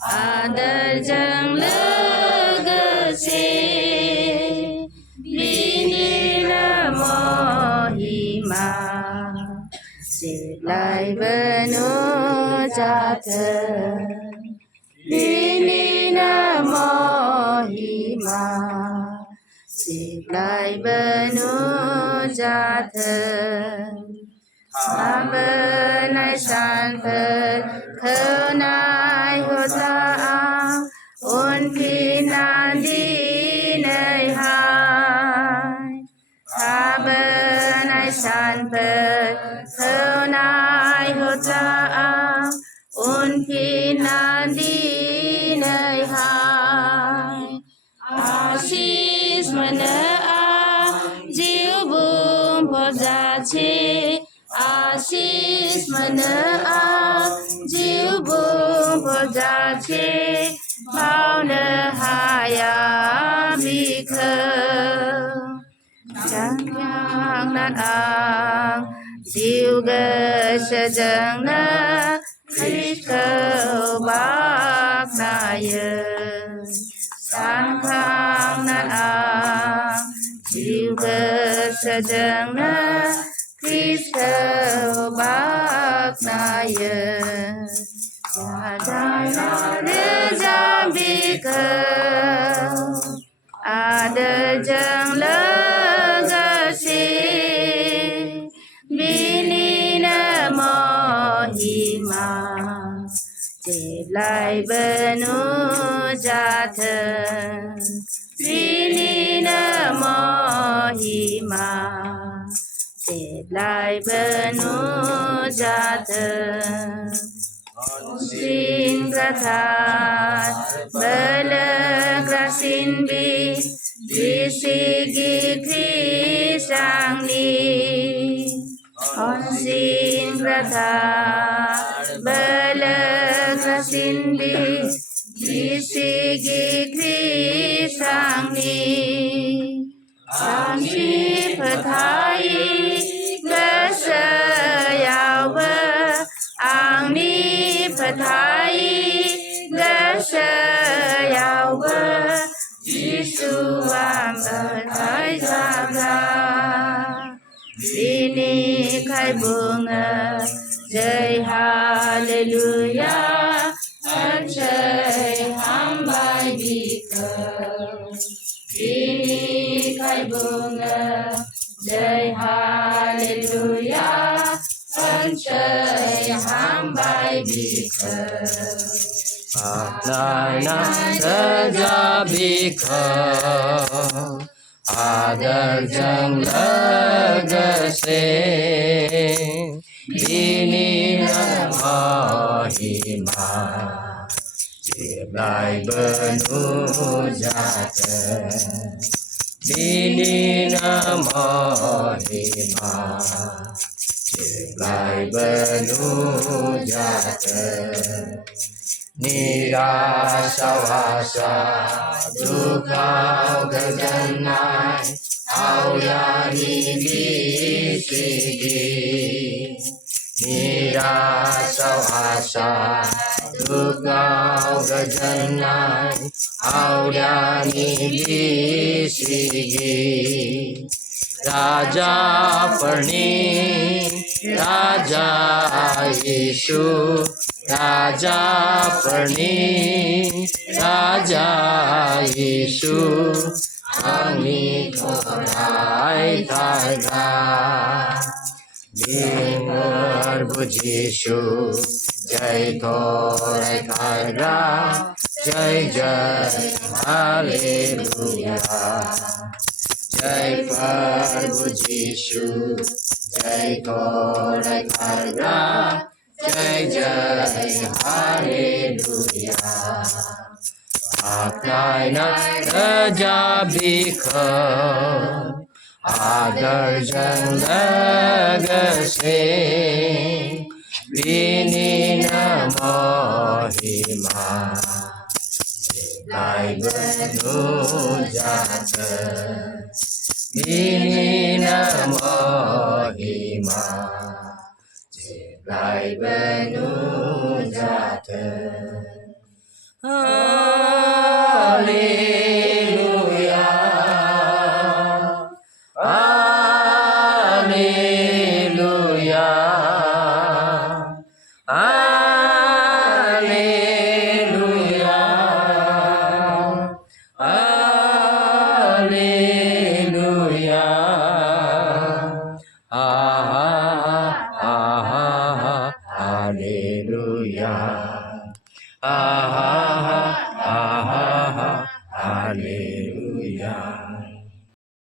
आदरजों लोगोसे बिनिनो महिमा जेब्लायबो नुजाथों बिनिनो महिमा जेब्लायबो नुजाथों लाबोनाय सानफोरखौ नायहरब्ला आं उनफिनना दिनैहाय लाबोनाय सानफोरखौ नायहरब्ला आं उनफिनना दिनैहाय आशीष मोनो आं जिउ बुंफबजासे आशीष मोनो आं जिउ बुंफबजासे मावनो हाया बिखौ जांख्रांनान आं जिउ गोसोजोंनो ख्रिस्टखौ बाख्नायो जांख्रांनान आं जिउ गोसोजोंनो ख्रिस्टखौ बाख्नायो रोजाब बिखौ आदरजों लोगोसे बिनिनो महिमा जेब्लायबो नुजाथों बिनिनो महिमा जेब्लायबो नुजाथों सिंग्राथार बोलोग्रासिन बिसिगि ख्रिस्टांनि सिंग्राथार बोलोग्रासिन बिसिगि ख्रिस्टांनि सानथि फोथायि गोसोयावबो आंनि फोथायि गोसोयावबो जिसुआ मोनथाय जाग्रा बिनिखाय बुङो जय हालेलुया होनसै हामबाय बिखौ बिनिखाय बुङो जय हालेलुया होनसै हामबाय बिखौ बाख्नायना रोजाब बिखौ आदरजों लोगोसे बिनिनो महिमा जेब्लायबो नुजाथों बिनिनो महिमा जेब्लायबो नुजाथों निराशाव आसा दुखाव गोजोननाय आवलियानि बिसिगि निराशाव आसा दुखाव गोजोननाय आवलियानि बिसिगि राजाफोरनि राजा यीशु राजाफोरनि राजा यीशु आंनि गरायथारग्रा बिमुर बुजिसु जय गरायथारग्रा जय जय हालेलुया जय प्रभु यीशु जय गरायथारग्रा जय जय हालेलुया बाख्नायना रोजाब बिखौ आदरजों लोगोसे बिनिनो महिमा जेब्लायबो नुजाथों बिनिनो महिमा महिमा जेब्लायबो नुजाथों hallelujah hallelujah hallelujah hallelujah hallelujah hallelujah